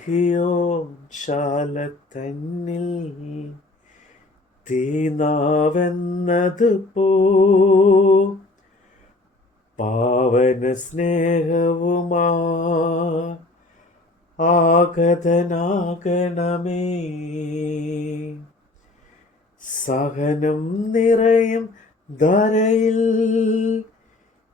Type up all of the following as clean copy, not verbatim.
ഹിയോൻ ശാല തന്നിൽ തീനാവെന്നത് പാവന സ്നേഹവുമാ ആഗതനാകണമേ. സഹനം നിറയും ധരയിൽ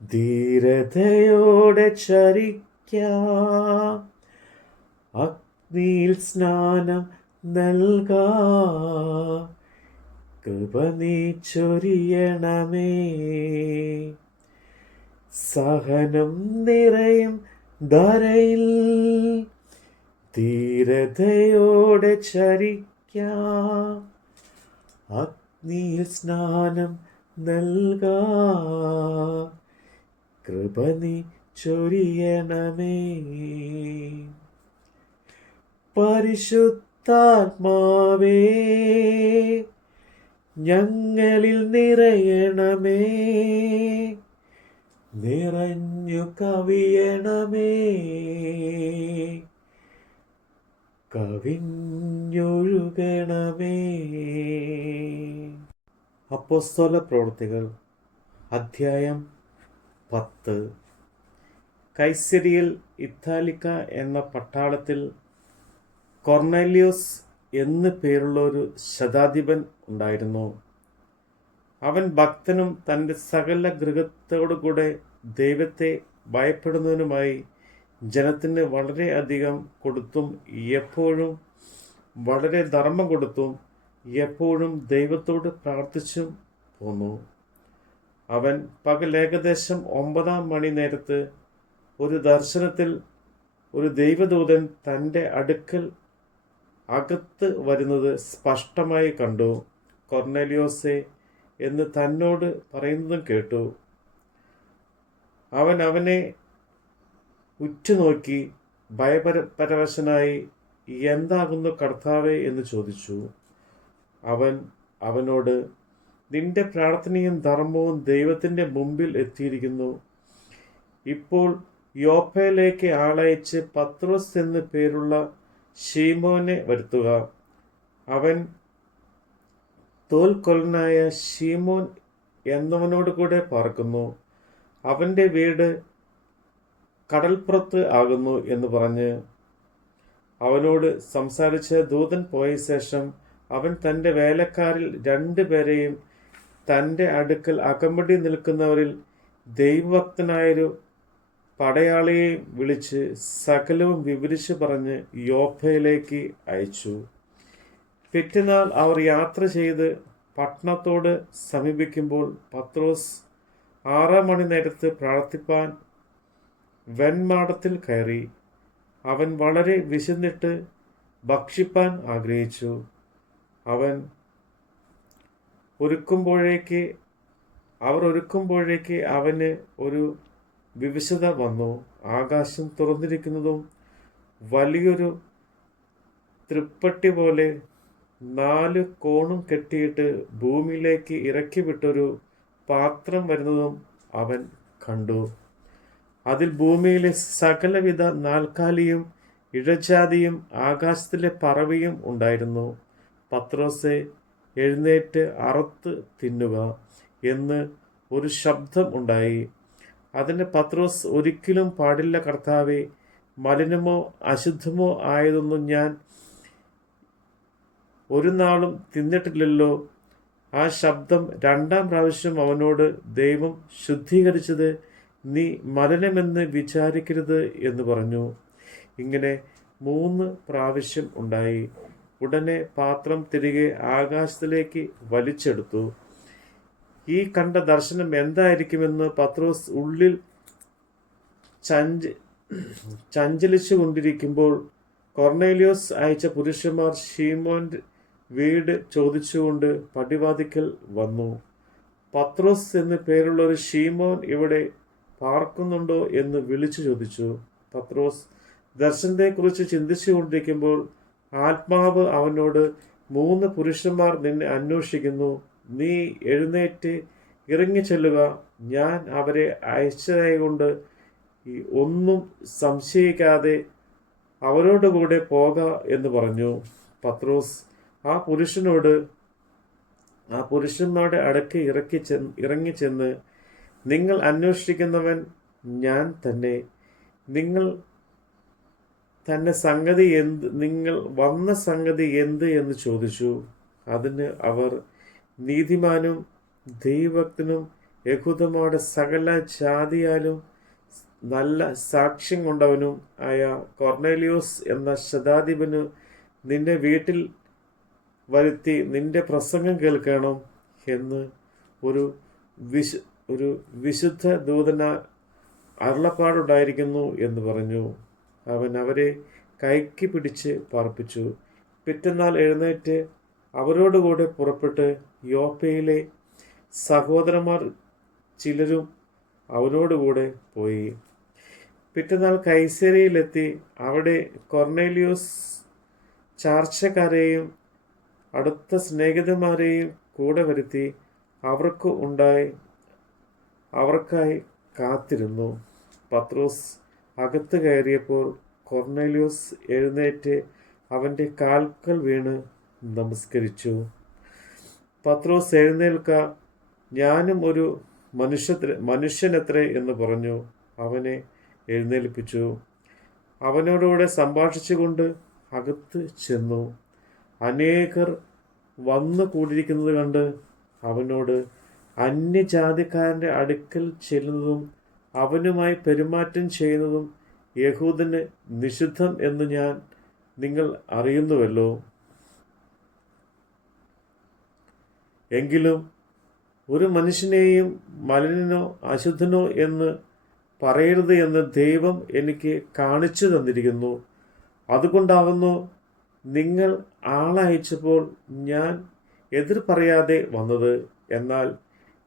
ധീരതയോടെ ചരിക്കാം. അഗ്നിയിൽ സ്നാനം നൽകാ കൃപ നീ ചൊരിയണമേ. സഹനം നിറയും ധരയിൽ ധീരതയോടെ ചരിക്കാം. അഗ്നിയിൽ സ്നാനം നൽകാ കൃപ നീ ചൊരിയണമേ. പരിശുദ്ധാത്മാവേ ഞങ്ങളിൽ നിറയണമേ. നിറഞ്ഞു കവിയണമേ. കവിഞ്ഞൊഴുകണമേ. അപ്പോസ്തല പ്രവൃത്തികൾ അധ്യായം 10. കൈസരിയിൽ ഇത്താലിക്ക എന്ന പട്ടാളത്തിൽ കൊർന്നേലിയോസ് എന്നു പേരുള്ള ഒരു ശതാധിപൻ ഉണ്ടായിരുന്നു. അവൻ ഭക്തനും തൻ്റെ സകല ഗൃഹത്തോടുകൂടെ ദൈവത്തെ ഭയപ്പെടുന്നതിനുമായി ജനത്തിന് വളരെ അധികം കൊടുത്തും എപ്പോഴും വളരെ ധർമ്മം കൊടുത്തും എപ്പോഴും ദൈവത്തോട് പ്രാർത്ഥിച്ചും പോന്നു. അവൻ പകൽ ഏകദേശം 9 മണി നേരത്ത് ഒരു ദർശനത്തിൽ ഒരു ദൈവദൂതൻ തൻ്റെ അടുക്കൽ അകത്ത് വരുന്നത് സ്പഷ്ടമായി കണ്ടു. കൊർന്നേലിയോസേ എന്ന് തന്നോട് പറയുന്നതും കേട്ടു. അവൻ അവനെ ഉറ്റുനോക്കി ഭയപരവശനായി, എന്താകുന്നു കർത്താവേ എന്ന് ചോദിച്ചു. അവൻ അവനോട്, നിന്റെ പ്രാർത്ഥനയും ധർമ്മവും ദൈവത്തിൻ്റെ മുമ്പിൽ എത്തിയിരിക്കുന്നു. ഇപ്പോൾ യോപ്പയിലേക്ക് ആളയച്ച് പത്രോസ് എന്ന് പേരുള്ള ശീമോനെ വരുത്തുക. അവൻ തോൽക്കൊല്ലനായ ശീമോൻ എന്നവനോട് കൂടെ പാർക്കുന്നു. അവൻ്റെ വീട് കടൽപ്പുറത്ത് ആകുന്നു എന്ന് പറഞ്ഞ് അവനോട് സംസാരിച്ച് ദൂതൻ പോയ ശേഷം അവൻ തൻ്റെ വേലക്കാരിൽ 2 പേരെയും തൻ്റെ അടുക്കൽ അകമ്പടി നിൽക്കുന്നവരിൽ ദൈവഭക്തനായൊരു പടയാളിയെ വിളിച്ച് സകലവും വിവരിച്ചു പറഞ്ഞ് യോപ്പയിലേക്ക് അയച്ചു. പിറ്റേന്നാൾ അവർ യാത്ര ചെയ്ത് പട്ടണത്തോട് സമീപിക്കുമ്പോൾ പത്രോസ് 6 മണി നേരത്ത് പ്രാർത്ഥിപ്പാൻ വെൺമാടത്തിൽ കയറി. അവൻ വളരെ വിശന്നിട്ട് ഭക്ഷിപ്പാൻ ആഗ്രഹിച്ചു. അവർ ഒരുക്കുമ്പോഴേക്ക് അവന് ഒരു വിവശത വന്നു. ആകാശം തുറന്നിരിക്കുന്നതും വലിയൊരു തൃപ്പട്ടി പോലെ 4 കോണും കെട്ടിയിട്ട് ഭൂമിയിലേക്ക് ഇറക്കി വിട്ടൊരു പാത്രം വരുന്നതും അവൻ കണ്ടു. അതിൽ ഭൂമിയിലെ സകലവിധ നാൽക്കാലിയും ഇഴജാതിയും ആകാശത്തിലെ പറവയും ഉണ്ടായിരുന്നു. പത്രോസേ, എഴുന്നേറ്റ് അറുത്ത് തിന്നുക എന്ന് ഒരു ശബ്ദം ഉണ്ടായി. അതിന് പത്രോസ്, ഒരിക്കലും പാടില്ല കർത്താവേ, മലിനമോ അശുദ്ധമോ ആയതൊന്നും ഞാൻ ഒരു നാളും തിന്നിട്ടില്ലല്ലോ. ആ ശബ്ദം 2-ാം പ്രാവശ്യം അവനോട്, ദൈവം ശുദ്ധീകരിച്ചത് നീ മലിനമെന്ന് വിചാരിക്കരുത് എന്ന് പറഞ്ഞു. ഇങ്ങനെ 3 പ്രാവശ്യം ഉണ്ടായി. ഉടനെ പാത്രം തിരികെ ആകാശത്തിലേക്ക് വലിച്ചെടുത്തു. ഈ കണ്ട ദർശനം എന്തായിരിക്കുമെന്ന് പത്രോസ് ഉള്ളിൽ ചഞ്ചലിച്ചു കൊണ്ടിരിക്കുമ്പോൾ കൊർന്നേലിയോസ് അയച്ച പുരുഷന്മാർ ശീമോന്റെ വീട് ചോദിച്ചുകൊണ്ട് പടിവാതിക്കൽ വന്നു. പത്രോസ് എന്ന് പേരുള്ള ഒരു ശീമോൻ ഇവിടെ പാർക്കുന്നുണ്ടോ എന്ന് വിളിച്ചു ചോദിച്ചു. പത്രോസ് ദർശനത്തെക്കുറിച്ച് ചിന്തിച്ചു കൊണ്ടിരിക്കുമ്പോൾ ആത്മാവ് അവനോട്, 3 പുരുഷന്മാർ നിന്നെ അന്വേഷിക്കുന്നു. നീ എഴുന്നേറ്റ് ഇറങ്ങി ചെല്ലുക. ഞാൻ അവരെ അയച്ചതായതുകൊണ്ട് ഒന്നും സംശയിക്കാതെ അവരോടുകൂടെ പോക എന്ന് പറഞ്ഞു. പത്രോസ് ആ പുരുഷന്മാരുടെ അടുക്ക് ഇറങ്ങിച്ചെന്ന്, നിങ്ങൾ അന്വേഷിക്കുന്നവൻ ഞാൻ തന്നെ. നിങ്ങൾ വന്ന സംഗതി എന്ത് എന്ന് ചോദിച്ചു. അതിന് അവർ, നീതിമാനും ദൈവഭക്തനും യഹൂദന്മാരുടെ സകല ജാതിയാലും നല്ല സാക്ഷ്യം കൊണ്ടവനും ആയ കൊർന്നേലിയോസ് എന്ന ശതാധിപന് നിന്റെ വീട്ടിൽ വരുത്തി നിന്റെ പ്രസംഗം കേൾക്കണം എന്ന് ഒരു വിശുദ്ധ ദൂതന അരുളപ്പാടുണ്ടായിരിക്കുന്നു എന്ന് പറഞ്ഞു. അവൻ അവരെ കൈക്ക് പിടിച്ച് പാർപ്പിച്ചു. പിറ്റന്നാൾ എഴുന്നേറ്റ് അവരോടുകൂടെ പുറപ്പെട്ട് യോപ്പയിലെ സഹോദരന്മാർ ചിലരും അവനോടുകൂടെ പോയി. പിറ്റന്നാൾ കൈസരിയിലെത്തി അവിടെ കൊർന്നേലിയോസ് ചാർച്ചക്കാരെയും അടുത്ത സ്നേഹിതന്മാരെയും കൂടെ വരുത്തി അവർക്കായി കാത്തിരുന്നു. പത്രോസ് അകത്ത് കയറിയപ്പോൾ കൊർന്നേലിയോസ് എഴുന്നേറ്റ് അവൻ്റെ കാൽക്കൽ വീണ് നമസ്കരിച്ചു. പത്രോസ്, എഴുന്നേൽക്ക, ഞാനും ഒരു മനുഷ്യനത്രേ എന്ന് പറഞ്ഞു അവനെ എഴുന്നേൽപ്പിച്ചു. അവനോടുകൂടെ സംഭാഷിച്ചുകൊണ്ട് അകത്ത് ചെന്നു. അനേകർ വന്നു കൂടിയിരിക്കുന്നത് കണ്ട് അവനോട്, അന്യജാതിക്കാരൻ്റെ അടുക്കൽ ചെല്ലുന്നതും അവനുമായി പെരുമാറ്റം ചെയ്യുന്നതും യഹൂദന് നിഷിദ്ധം എന്ന് നിങ്ങൾ അറിയുന്നുവല്ലോ. എങ്കിലും ഒരു മനുഷ്യനെയും മലിനനോ അശുദ്ധനോ എന്ന് പറയരുത് എന്ന് ദൈവം എനിക്ക് കാണിച്ചു തന്നിരിക്കുന്നു. അതുകൊണ്ടാവുന്നു നിങ്ങൾ ആളയച്ചപ്പോൾ ഞാൻ എതിർ പറയാതെ വന്നത്. എന്നാൽ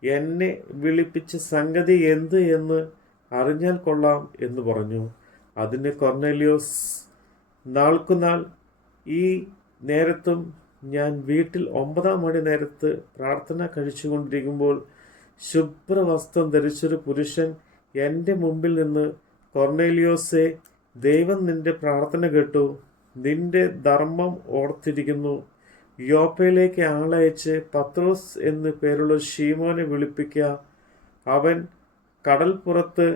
എന്നെ വിളിപ്പിച്ച സംഗതി എന്ത് എന്ന് അറിഞ്ഞാൽ കൊള്ളാം എന്ന് പറഞ്ഞു. അതിന് കൊർന്നേലിയോസ്, നാൾക്കുനാൾ ഈ നേരത്തും ഞാൻ വീട്ടിൽ 9 മണി നേരത്ത് പ്രാർത്ഥന കഴിച്ചുകൊണ്ടിരിക്കുമ്പോൾ ശുഭ്രവസ്ത്രം ധരിച്ചൊരു പുരുഷൻ എൻ്റെ മുമ്പിൽ നിന്ന്, കൊർന്നേലിയോസേ, ദൈവം നിന്റെ പ്രാർത്ഥന കേട്ടു, നിന്റെ ധർമ്മം ഓർത്തിരിക്കുന്നു. യോപ്പയിലേക്ക് ആളയച്ച് പത്രോസ് എന്ന് പേരുള്ള ശീമോനെ വിളിപ്പിക്കുക. അവൻ കടൽപ്പുറത്ത്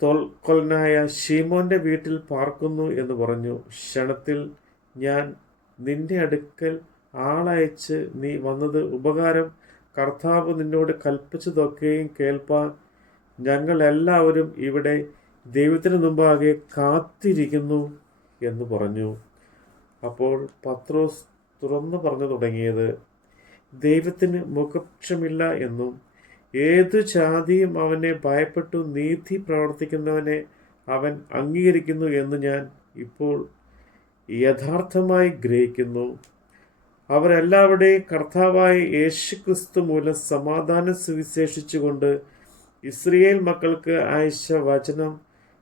തോൽക്കൊലനായ ശീമോന്റെ വീട്ടിൽ പാർക്കുന്നു എന്ന് പറഞ്ഞു. ക്ഷണത്തിൽ ഞാൻ നിന്റെ അടുക്കൽ ആളയച്ച് നീ വന്നത് ഉപകാരം. കർത്താവ് നിന്നോട് കൽപ്പിച്ചതൊക്കെയും കേൾപ്പാൻ ഞങ്ങൾ എല്ലാവരും ഇവിടെ ദൈവത്തിന് മുമ്പാകെ കാത്തിരിക്കുന്നു എന്ന് പറഞ്ഞു. അപ്പോൾ പത്രോസ് തുറന്നു പറഞ്ഞു തുടങ്ങിയത്, ദൈവത്തിന് മുഖപക്ഷമില്ല എന്നും ഏതു ജാതിയും അവനെ ഭയപ്പെട്ടു നീതി പ്രവർത്തിക്കുന്നവനെ അവൻ അംഗീകരിക്കുന്നു എന്ന് ഞാൻ ഇപ്പോൾ യഥാർത്ഥമായി ഗ്രഹിക്കുന്നു. അവരെല്ലാവരുടെയും കർത്താവായ യേശുക്രിസ്തു മൂലം സമാധാനം സുവിശേഷിച്ചുകൊണ്ട് ഇസ്രായേൽ മക്കൾക്ക് അയച്ച വചനം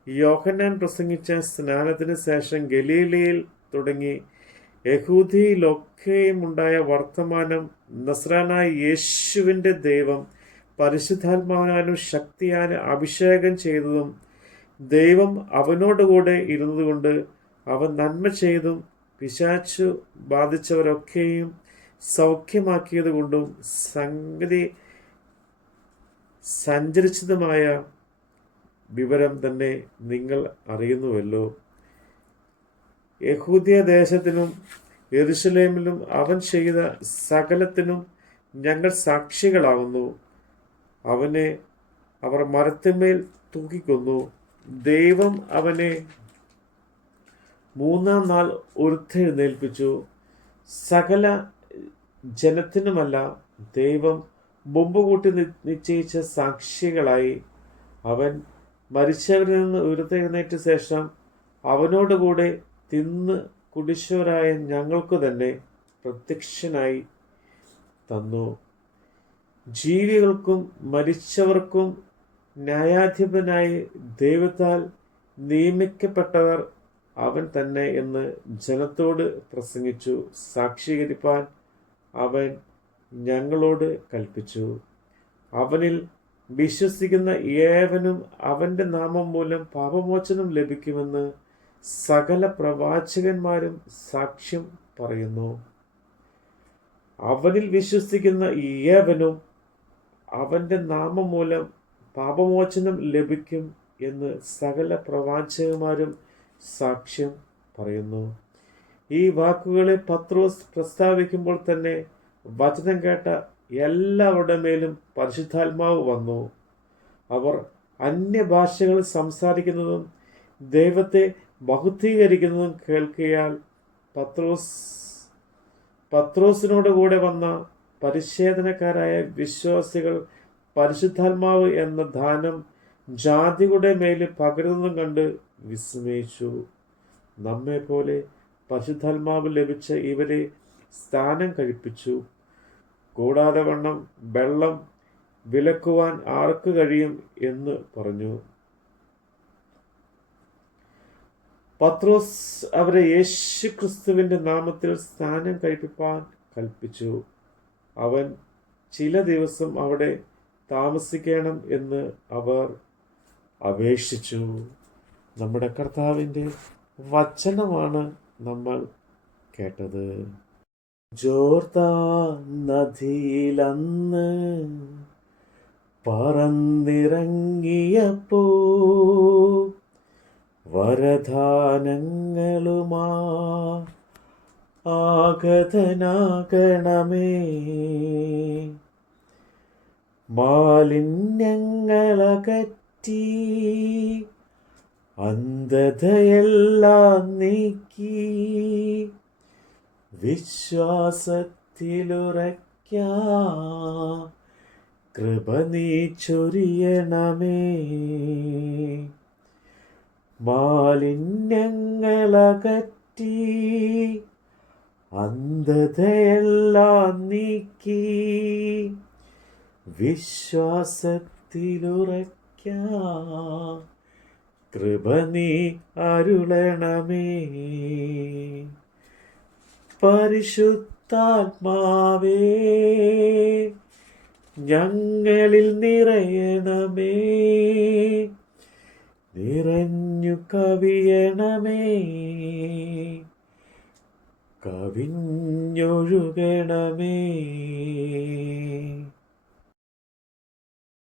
യോഹന്നാൻ പ്രസംഗിച്ച സ്നാനത്തിന് ശേഷം ഗലീലയിൽ തുടങ്ങി യഹൂദിയിലൊക്കെയും ഉണ്ടായ വർത്തമാനം നസ്രാനായ യേശുവിൻ്റെ ദൈവം പരിശുദ്ധാത്മാവിനാലും ശക്തിയാലും അഭിഷേകം ചെയ്തതും ദൈവം അവനോടുകൂടെ ഇരുന്നതുകൊണ്ട് അവൻ നന്മ ചെയ്തും പിശാചു ബാധിച്ചവരൊക്കെയും സൗഖ്യമാക്കിയത് കൊണ്ടും സംഗതി സഞ്ചരിച്ചതുമായ വിവരം തന്നെ നിങ്ങൾ അറിയുന്നുവല്ലോ. യഹൂദ്യ ദേശത്തിനും യെരുശലേമിലും അവൻ ചെയ്ത സകലത്തിനും ഞങ്ങൾ സാക്ഷികളാവുന്നു. അവനെ അവർ മരത്തിന്മേൽ തൂക്കിക്കൊന്നു. ദൈവം അവനെ 3-ാം നാൾ ഉയർത്തെഴുന്നേൽപ്പിച്ചു. സകല ജനത്തിനുമല്ല, ദൈവം മുമ്പ് കൂട്ടി നിശ്ചയിച്ച സാക്ഷികളായി അവൻ മരിച്ചവരിൽ നിന്ന് ഉയർത്തെഴുന്നേറ്റ ശേഷം അവനോടുകൂടെ തിന്ന് കുടിച്ചവരായ ഞങ്ങൾക്ക് തന്നെ പ്രത്യക്ഷനായി തന്നു. ജീവികൾക്കും മരിച്ചവർക്കും ന്യായാധിപനായി ദൈവത്താൽ നിയമിക്കപ്പെട്ടവർ അവൻ തന്നെ എന്ന് ജനത്തോട് പ്രസംഗിച്ചു സാക്ഷീകരിപ്പാൻ അവൻ ഞങ്ങളോട് കൽപ്പിച്ചു. അവനിൽ വിശ്വസിക്കുന്ന ഏവനും അവന്റെ നാമം മൂലം പാപമോചനം ലഭിക്കുമെന്ന് സകല പ്രവാചകന്മാരും സാക്ഷ്യം പറയുന്നു. അവനിൽ വിശ്വസിക്കുന്ന ഏവനും അവന്റെ നാമം മൂലം പാപമോചനം ലഭിക്കും എന്ന് സകല പ്രവാചകന്മാരും സാക്ഷ്യം പറയുന്നു. ഈ വാക്കുകളെ പത്രോസ് പ്രസ്താവിക്കുമ്പോൾ തന്നെ വചനം കേട്ട എല്ലാവരുടെ മേലും പരിശുദ്ധാത്മാവ് വന്നു. അവർ അന്യഭാഷകൾ സംസാരിക്കുന്നതും ദൈവത്തെ മഹത്വീകരിക്കുന്നതും കേൾക്കിയാൽ പത്രോസിനോട് കൂടെ വന്ന പരിച്ഛേദനക്കാരായ വിശ്വാസികൾ പരിശുദ്ധാത്മാവ് എന്ന ദാനം ജാതികളുടെ മേൽ പകരുന്നതും കണ്ട് വിസ്മയിച്ചു. നമ്മെ പോലെ പരിശുദ്ധാത്മാവ് ലഭിച്ച ഇവരെ സ്നാനം കഴിപ്പിച്ചു. കൂടാതെ വണ്ണം വെള്ളം വിലക്കുവാൻ ആർക്ക് കഴിയും എന്ന് പറഞ്ഞു. പത്രോസ് അവരെ യേശുക്രിസ്തുവിന്റെ നാമത്തിൽ സ്നാനം കഴിപ്പിപ്പാൻ കൽപ്പിച്ചു. അവൻ ചില ദിവസം അവിടെ താമസിക്കണം എന്ന് അവർ അപേക്ഷിച്ചു. നമ്മുടെ കർത്താവിൻ്റെ വചനമാണ് നമ്മൾ കേട്ടത്. ജോർദാൻ നദിയിലന്ന് പറന്നിറങ്ങിയപ്പോ വരദാനങ്ങളുമാ ആഗതനാകണമേ. മാലിന്യങ്ങളകറ്റി അന്ധതയെല്ലാം നീക്കി വിശ്വാസത്തിലുറയ്ക്കാൻ കൃപ നീ ചൊരിയണമേ. മാലിന്യങ്ങളകറ്റി അന്ധതയെല്ലാം നീക്കി വിശ്വാസത്തിലുറയ്ക്കാൻ കൃപ നീ അരുളണമേ. പരിശുദ്ധാത്മാവേ ഞങ്ങളിൽ നിറയണമേ. നിറഞ്ഞു കവിയണമേ. കവിഞ്ഞൊഴുകണമേ.